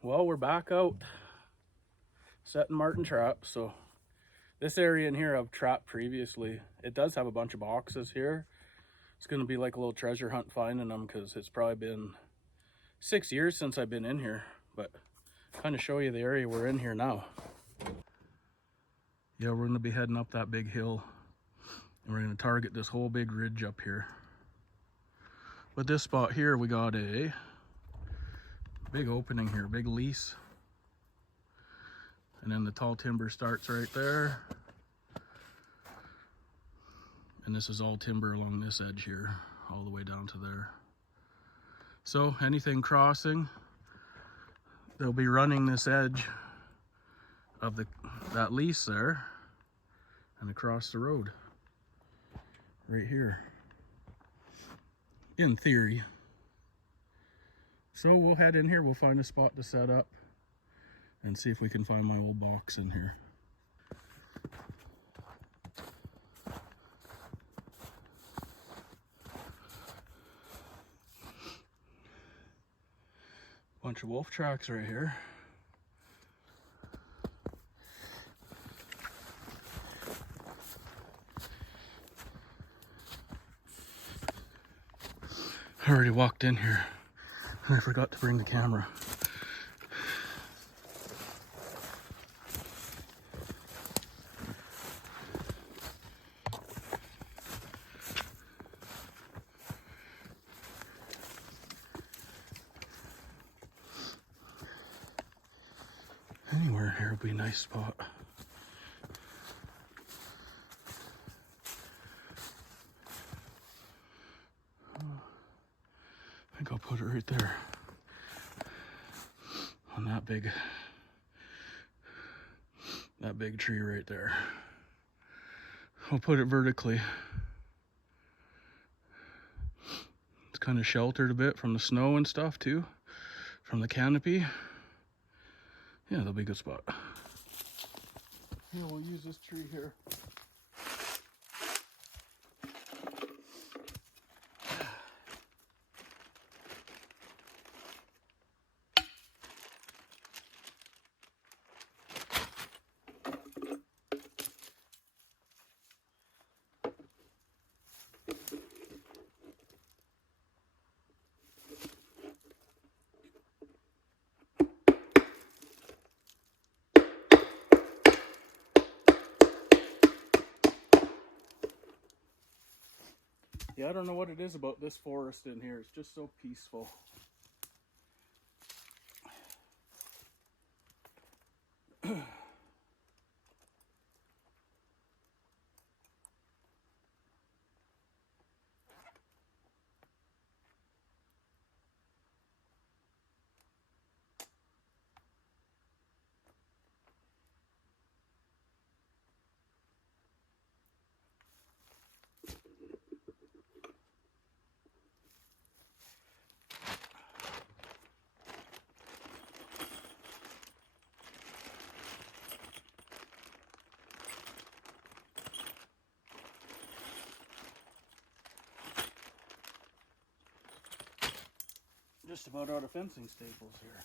Well, we're back out setting Marten traps. So this area in here I've trapped previously. It does have a bunch of boxes here. It's going to be like a little treasure hunt finding them because it's probably been 6 years since I've been in here. But kind of show you the area we're in here now. Yeah, we're going to be heading up that big hill and we're going to target this whole big ridge up here. But this spot here, we got a big opening here, big lease. And then the tall timber starts right there. And this is all timber along this edge here, all the way down to there. So anything crossing, they'll be running this edge of that lease there and across the road right here, in theory. So we'll head in here, we'll find a spot to set up and see if we can find my old box in here. Bunch of wolf tracks right here. I already walked in here and I forgot to bring the camera. Anywhere here would be a nice spot. I think I'll put it right there on that big tree right there. I'll put it vertically. It's kind of sheltered a bit from the snow and stuff too, from the canopy. Yeah, that'll be a good spot. Yeah, we'll use this tree here. Yeah, I don't know what it is about this forest in here. It's just so peaceful. Just about out of fencing staples here.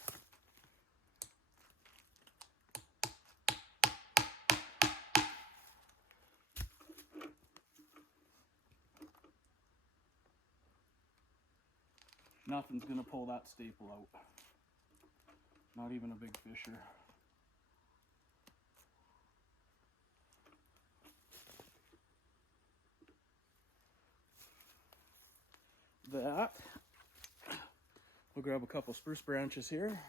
Nothing's gonna pull that staple out. Not even a big fisher. That. We'll grab a couple spruce branches here.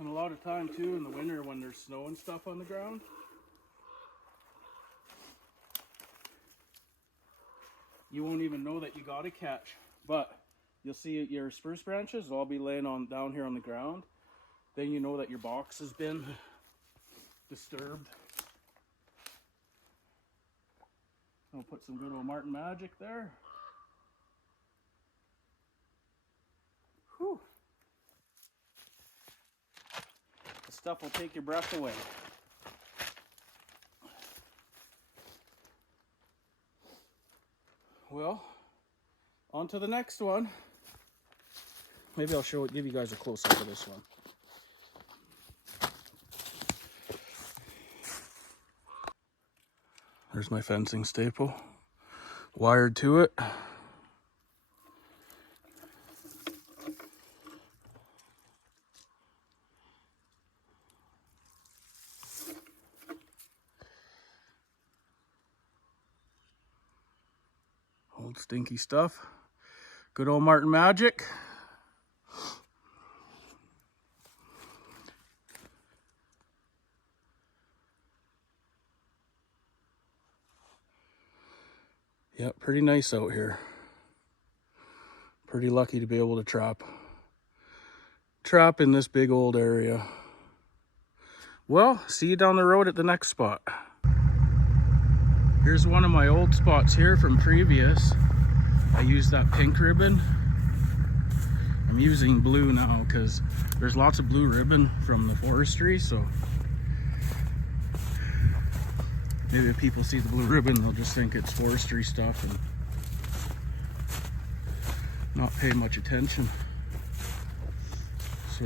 And a lot of time too in the winter when there's snow and stuff on the ground, you won't even know that you got a catch. But you'll see your spruce branches will all be laying on down here on the ground. Then you know that your box has been disturbed. I'll put some good old Marten magic there. Whew. The stuff will take your breath away. Well, on to the next one. Maybe I'll give you guys a close-up of this one. There's my fencing staple, wired to it. Old stinky stuff. Good old Marten magic. Yep, pretty nice out here. Pretty lucky to be able to trap in this big old area. Well, see you down the road at the next spot. Here's one of my old spots here from previous. I used that pink ribbon. I'm using blue now because there's lots of blue ribbon from the forestry, so maybe if people see the blue ribbon, they'll just think it's forestry stuff and not pay much attention. So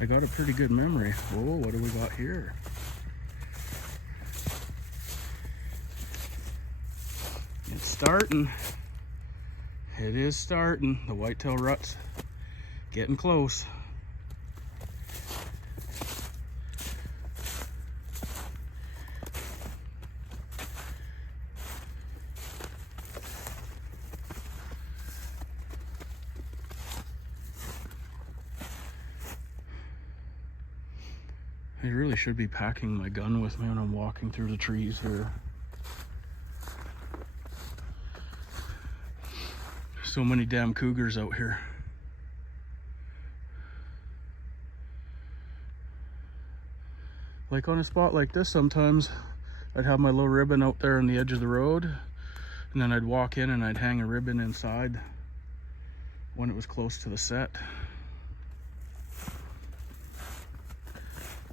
I got a pretty good memory. Whoa, what do we got here? It's starting. It is starting. The whitetail rut's getting close. I really should be packing my gun with me when I'm walking through the trees here. So many damn cougars out here. Like on a spot like this, sometimes I'd have my little ribbon out there on the edge of the road, and then I'd walk in and I'd hang a ribbon inside when it was close to the set.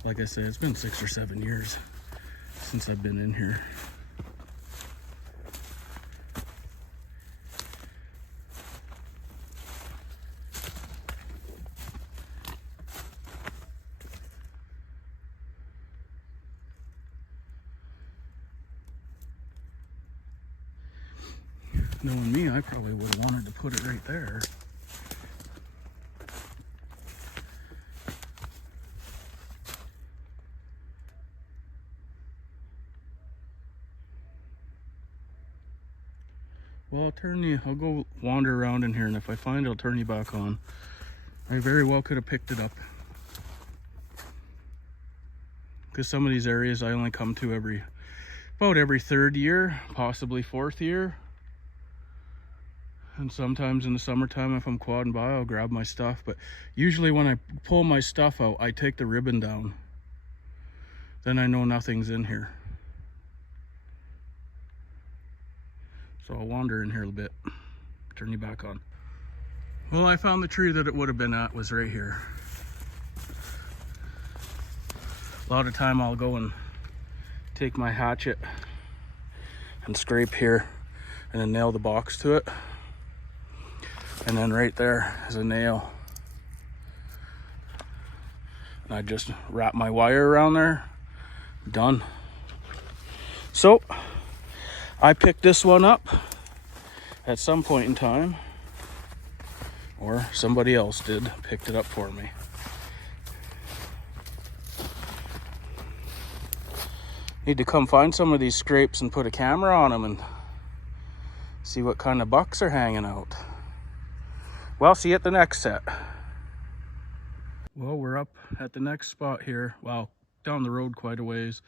Like I say, it's been 6 or 7 years since I've been in here. Knowing me, I probably would have wanted to put it right there. Well, I'll go wander around in here, and if I find it, I'll turn you back on. I very well could have picked it up. Because some of these areas I only come to about every 3rd year, possibly 4th year. And sometimes in the summertime, if I'm quadding by, I'll grab my stuff. But usually when I pull my stuff out, I take the ribbon down. Then I know nothing's in here. So I'll wander in here a bit, turn you back on. Well, I found the tree that it would have been at was right here. A lot of time I'll go and take my hatchet and scrape here and then nail the box to it. And then right there is a nail. And I just wrap my wire around there, done. So I picked this one up at some point in time, or somebody else picked it up for me. Need to come find some of these scrapes and put a camera on them and see what kind of bucks are hanging out. Well, see you at the next set. Well, we're up at the next spot here. Well, down the road quite a ways.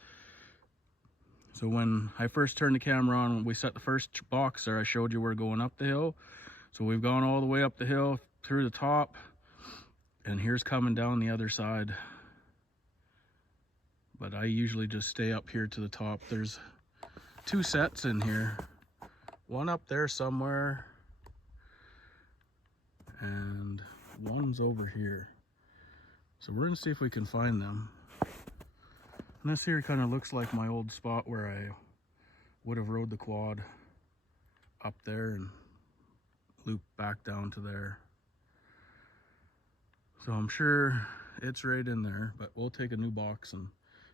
So when I first turned the camera on, when we set the first box there, I showed you we're going up the hill. So we've gone all the way up the hill through the top, and here's coming down the other side. But I usually just stay up here to the top. There's 2 sets in here. One up there somewhere, and one's over here. So we're gonna see if we can find them. And this here kind of looks like my old spot where I would have rode the quad up there and looped back down to there. So I'm sure it's right in there, but we'll take a new box and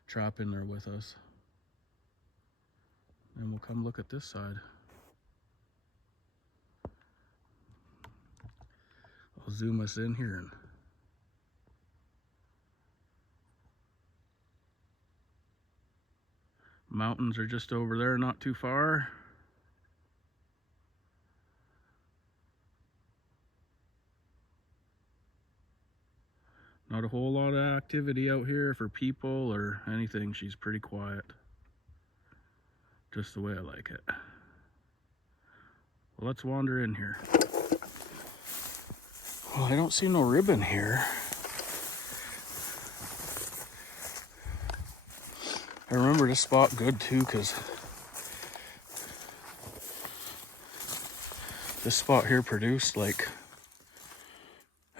trap in there with us. And we'll come look at this side. I'll zoom us in here. And mountains are just over there, not too far. Not a whole lot of activity out here for people or anything. She's pretty quiet. Just the way I like it. Well, let's wander in here. Well, I don't see no ribbon here. I remember this spot good too, because this spot here produced like,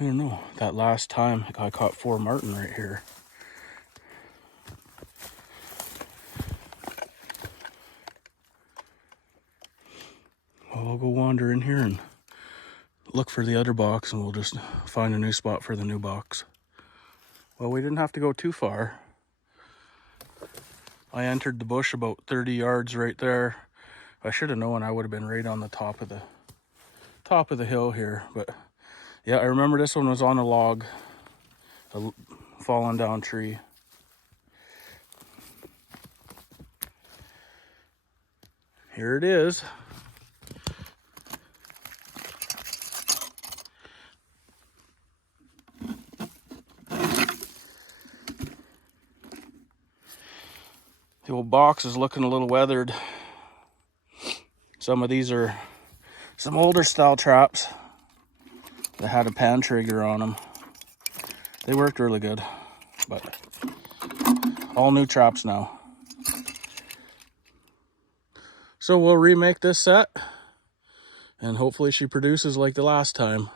I don't know, that last time I caught 4 marten right here. Well, I'll go wander in here and look for the other box, and we'll just find a new spot for the new box. Well, we didn't have to go too far. I entered the bush about 30 yards right there. I should have known I would have been right on the top of the hill here, but yeah, I remember this one was on a log, a fallen down tree. Here it is. The old box is looking a little weathered. Some of these are some older style traps that had a pan trigger on them. They worked really good, but all new traps now. So we'll remake this set, and hopefully she produces like the last time.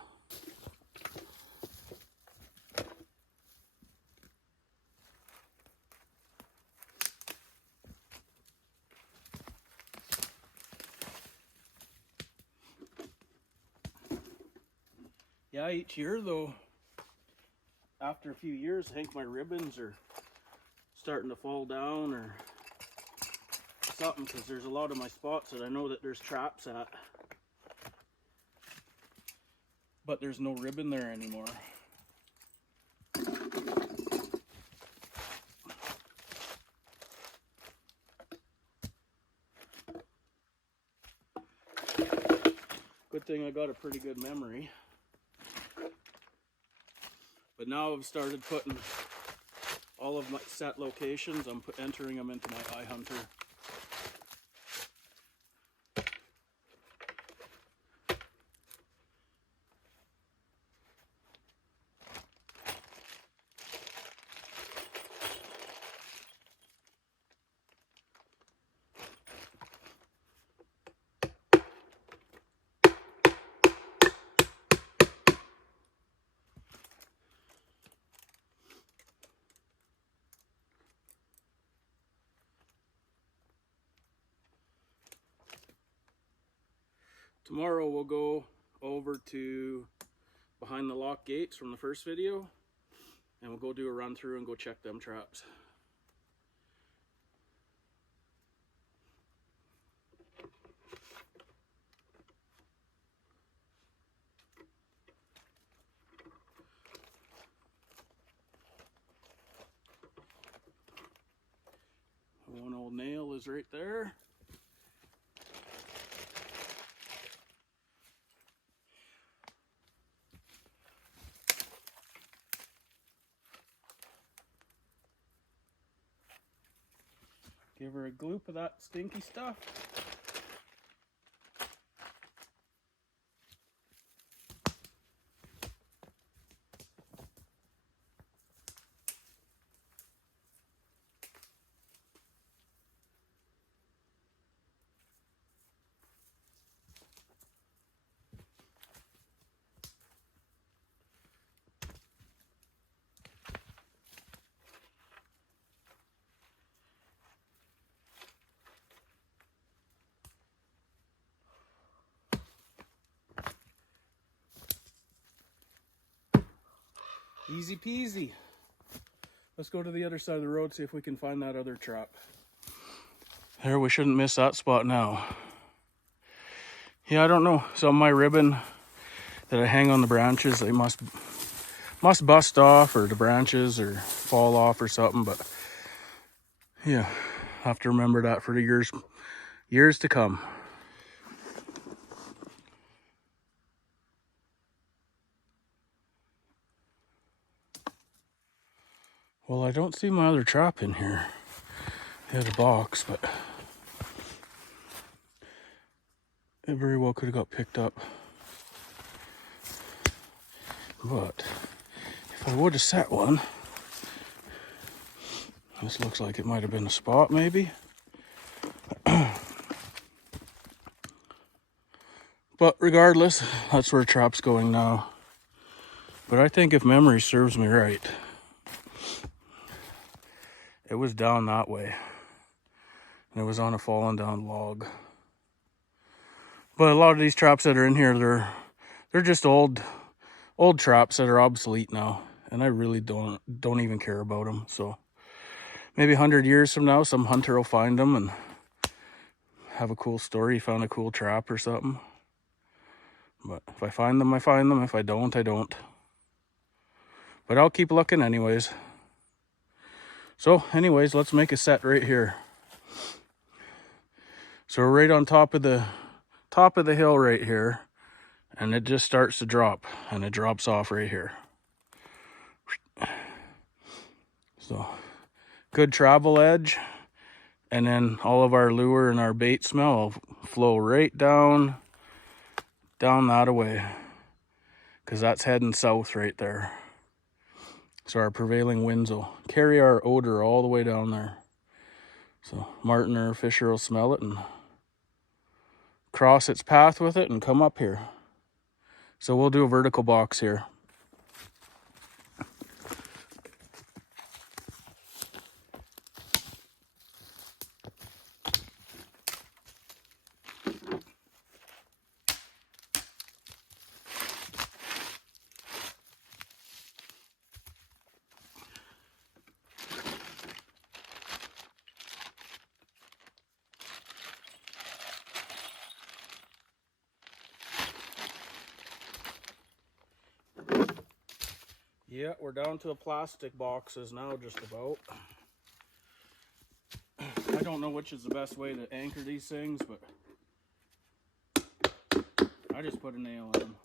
Yeah, each year though, after a few years, I think my ribbons are starting to fall down or something, because there's a lot of my spots that I know that there's traps at, but there's no ribbon there anymore. Good thing I got a pretty good memory. But now I've started putting all of my set locations, I'm entering them into my iHunter. Tomorrow we'll go over to behind the lock gates from the first video, and we'll go do a run through and go check them traps. One old nail is right there. Give her a gloop of that stinky stuff. Easy peasy. Let's go to the other side of the road, see if we can find that other trap. There, we shouldn't miss that spot now. Yeah, I don't know. Some of my ribbon that I hang on the branches, they must bust off, or the branches or fall off or something, but yeah, I have to remember that for the years to come. Well, I don't see my other trap in here. I had a box, but it very well could have got picked up. But if I would have set one, this looks like it might have been a spot maybe. But regardless, that's where trap's going now. But I think if memory serves me right, it was down that way. And it was on a fallen down log. But a lot of these traps that are in here, they're just old traps that are obsolete now. And I really don't even care about them. So maybe 100 years from now, some hunter will find them and have a cool story. He found a cool trap or something. But if I find them, I find them. If I don't, I don't. But I'll keep looking anyways. So anyways, let's make a set right here. So we're right on top of the hill right here. And it just starts to drop. And it drops off right here. So good travel edge. And then all of our lure and our bait smell will flow right down that away. Because that's heading south right there. So our prevailing winds will carry our odor all the way down there. So Marten or Fisher will smell it and cross its path with it and come up here. So we'll do a vertical box here. Yeah, we're down to the plastic boxes now, just about. I don't know which is the best way to anchor these things, but I just put a nail in them.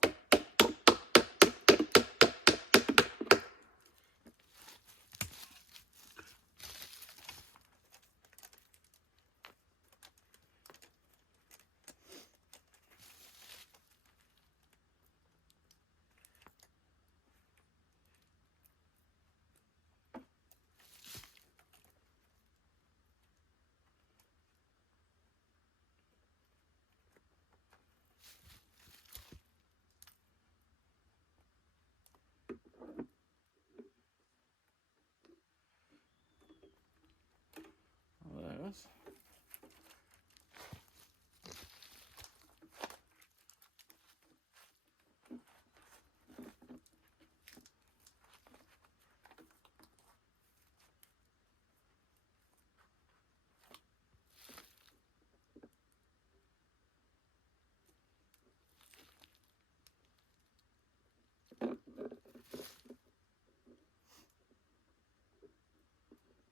This.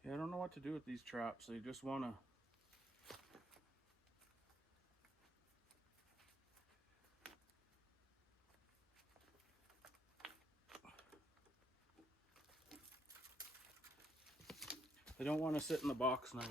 Yeah, I don't know what to do with these traps. They just want to... They don't want to sit in the box nice.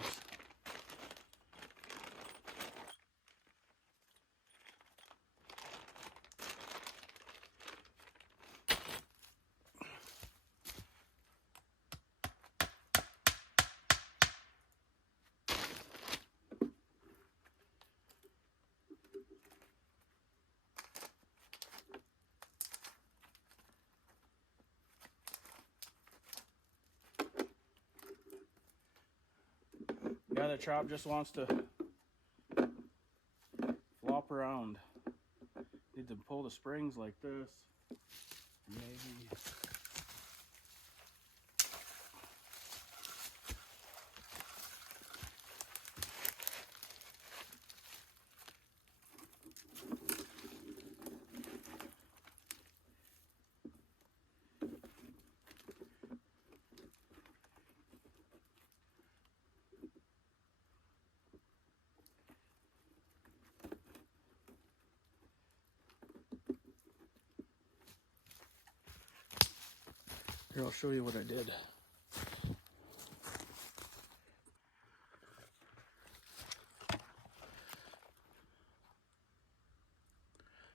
Yeah, the trap just wants to flop around. Need to pull the springs like this. Maybe Here, I'll show you what I did.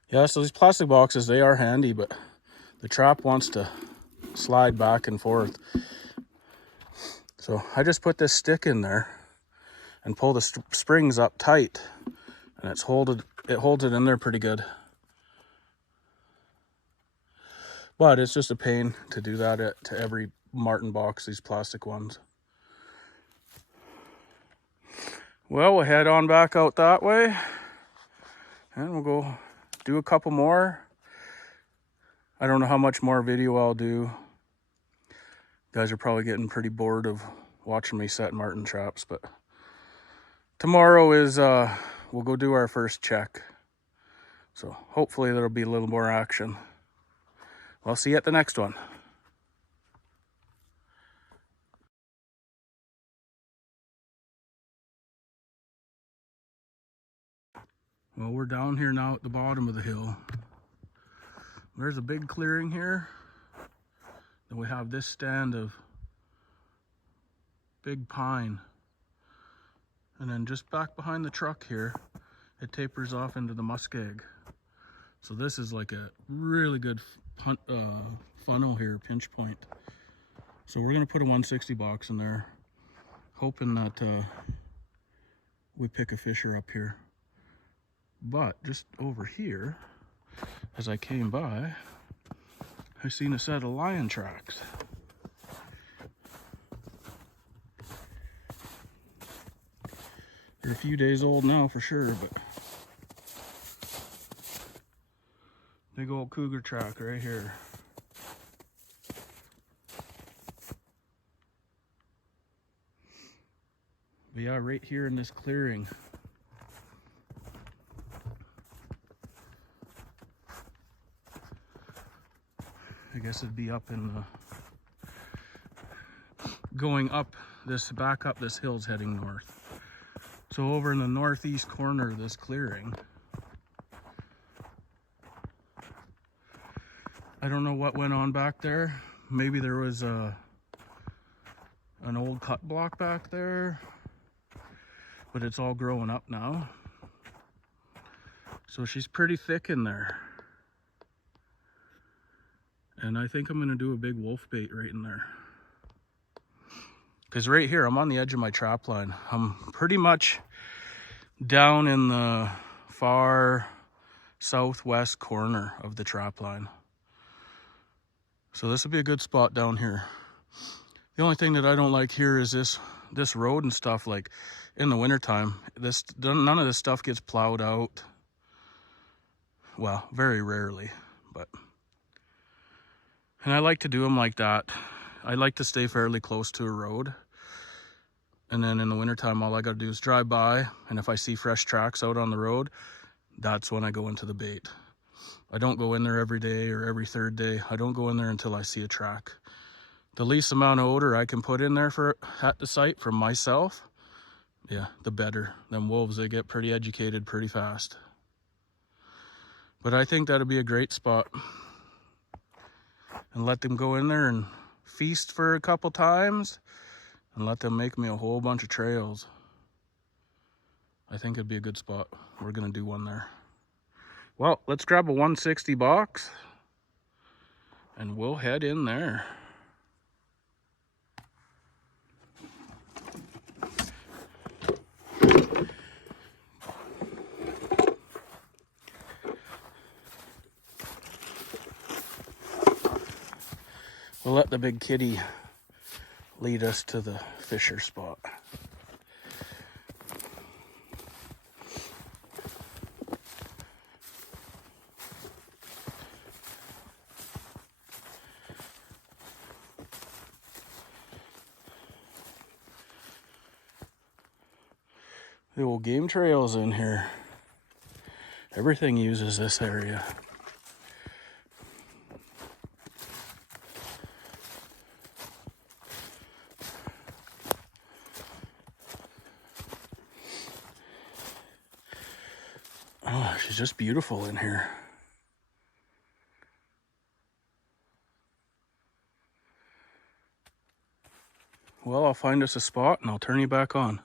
Yeah, so these plastic boxes, they are handy, but the trap wants to slide back and forth. So I just put this stick in there and pull the springs up tight, and it holds it in there pretty good. But it's just a pain to do that to every Marten box, these plastic ones. Well, we'll head on back out that way, and we'll go do a couple more. I don't know how much more video I'll do. You guys are probably getting pretty bored of watching me set Marten traps, but tomorrow is we'll go do our first check. So hopefully there'll be a little more action. I'll see you at the next one. Well, we're down here now at the bottom of the hill. There's a big clearing here. Then we have this stand of big pine. And then just back behind the truck here, it tapers off into the muskeg. So this is like a really good funnel here, pinch point. So we're gonna put a 160 box in there, hoping that we pick a fisher up here. But just over here, as I came by, I seen a set of lion tracks. They're a few days old now for sure, but big old cougar track right here. But yeah, right here in this clearing. I guess it'd be up in the, going up this, back up this hill's heading north. So over in the northeast corner of this clearing, I don't know what went on back there. Maybe there was an old cut block back there, but it's all growing up now. So she's pretty thick in there. And I think I'm gonna do a big wolf bait right in there. Because right here, I'm on the edge of my trap line. I'm pretty much down in the far southwest corner of the trap line. So this would be a good spot down here. The only thing that I don't like here is this road and stuff. Like in the wintertime, none of this stuff gets plowed out. Well, very rarely, but. And I like to do them like that. I like to stay fairly close to a road. And then in the wintertime, all I gotta do is drive by. And if I see fresh tracks out on the road, that's when I go into the bait. I don't go in there every day or every third day. I don't go in there until I see a track. The least amount of odor I can put in there at the site from myself, yeah, the better. Them wolves, they get pretty educated pretty fast. But I think that'd be a great spot. And let them go in there and feast for a couple times and let them make me a whole bunch of trails. I think it'd be a good spot. We're gonna do one there. Well, let's grab a 160 box and we'll head in there. We'll let the big kitty lead us to the fisher spot. The old game trails in here. Everything uses this area. Oh, she's just beautiful in here. Well, I'll find us a spot and I'll turn you back on.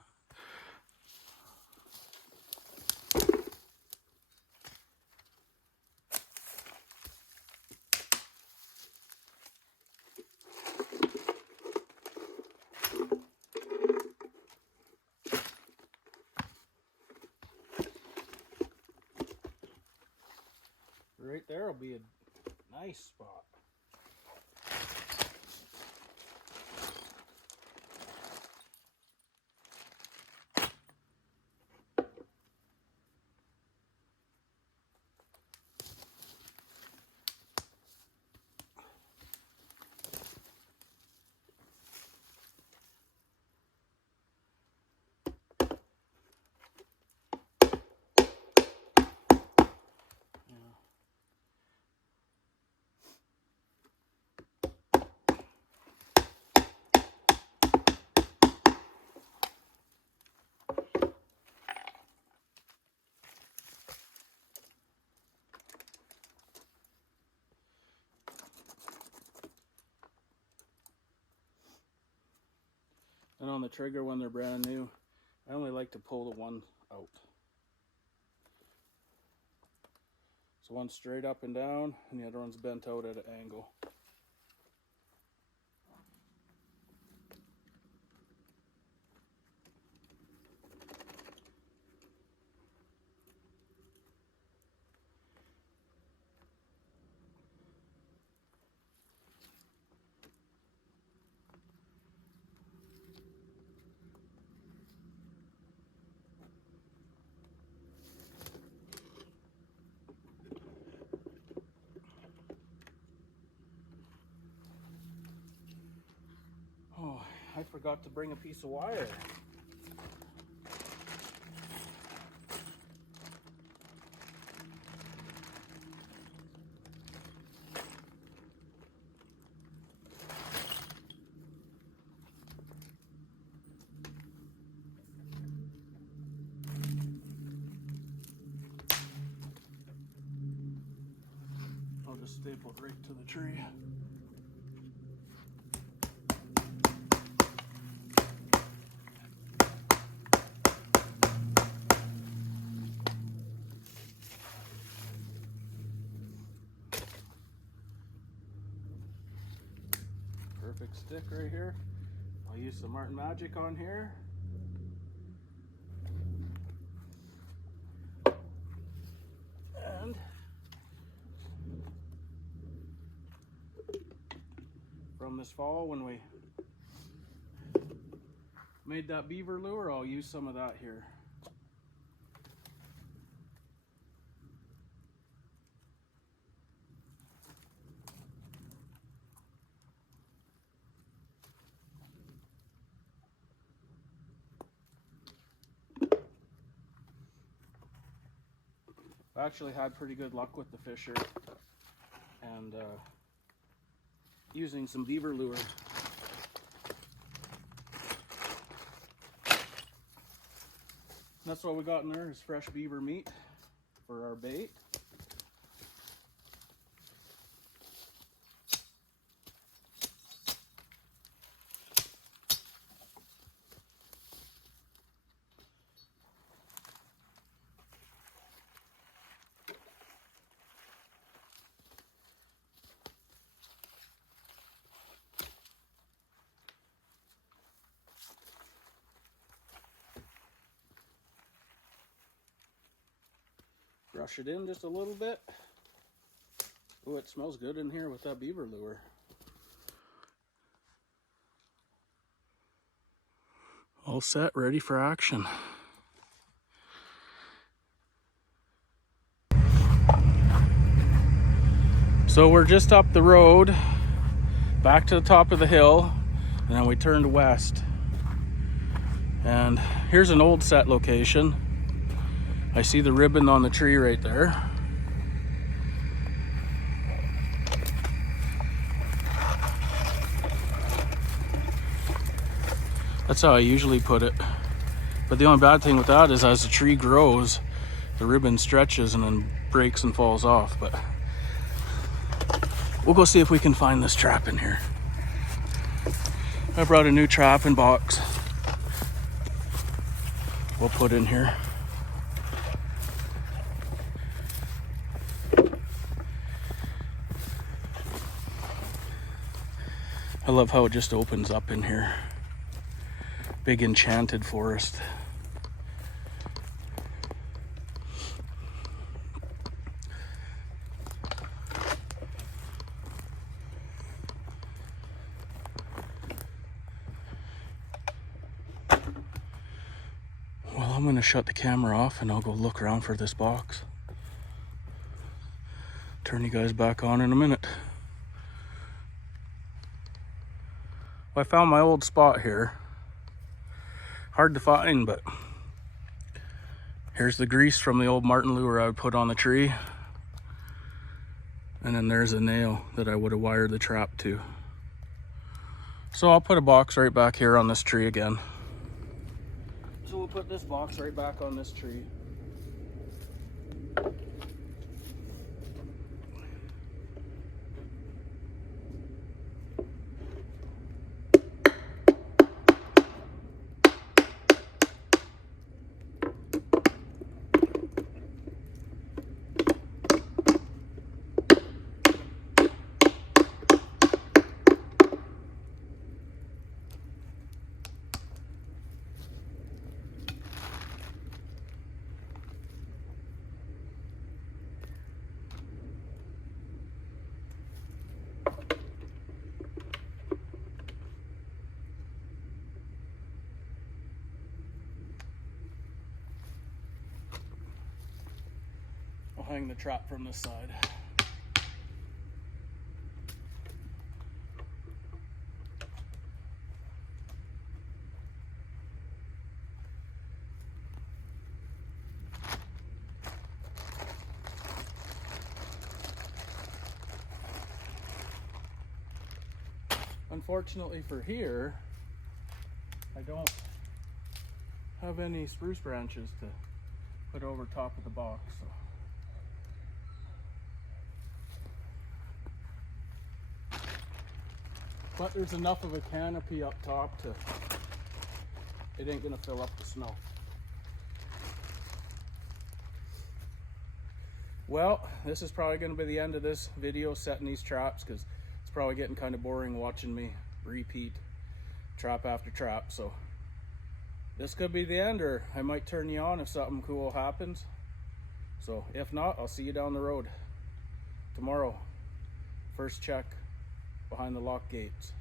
Right there will be a nice spot. And on the trigger when they're brand new, I only like to pull the one out. So one's straight up and down, and the other one's bent out at an angle. Oh, I forgot to bring a piece of wire. I'll just staple it right to the tree. Perfect stick right here. I'll use some Marten Magic on here. And from this fall when we made that beaver lure, I'll use some of that here. I actually had pretty good luck with the fisher and using some beaver lure. That's what we got in there is fresh beaver meat for our bait. Brush it in just a little bit. Oh, it smells good in here with that beaver lure. All set, ready for action. So we're just up the road, back to the top of the hill, and then we turned west. And here's an old set location. I see the ribbon on the tree right there. That's how I usually put it. But the only bad thing with that is as the tree grows, the ribbon stretches and then breaks and falls off. But we'll go see if we can find this trap in here. I brought a new trapping box. We'll put in here. I love how it just opens up in here. Big enchanted forest. Well, I'm gonna shut the camera off and I'll go look around for this box. Turn you guys back on in a minute. I found my old spot here. Hard to find, but here's the grease from the old Marten lure I would put on the tree. And then there's a nail that I would have wired the trap to. So I'll put a box right back here on this tree again. So we'll put this box right back on this tree. I'll hang the trap from this side. Unfortunately for here, I don't have any spruce branches to put over top of the box. So. But there's enough of a canopy up top to, it ain't gonna fill up the snow. Well, this is probably gonna be the end of this video setting these traps, because it's probably getting kind of boring watching me repeat trap after trap. So this could be the end, or I might turn you on if something cool happens. So if not, I'll see you down the road tomorrow. First check behind the lock gates.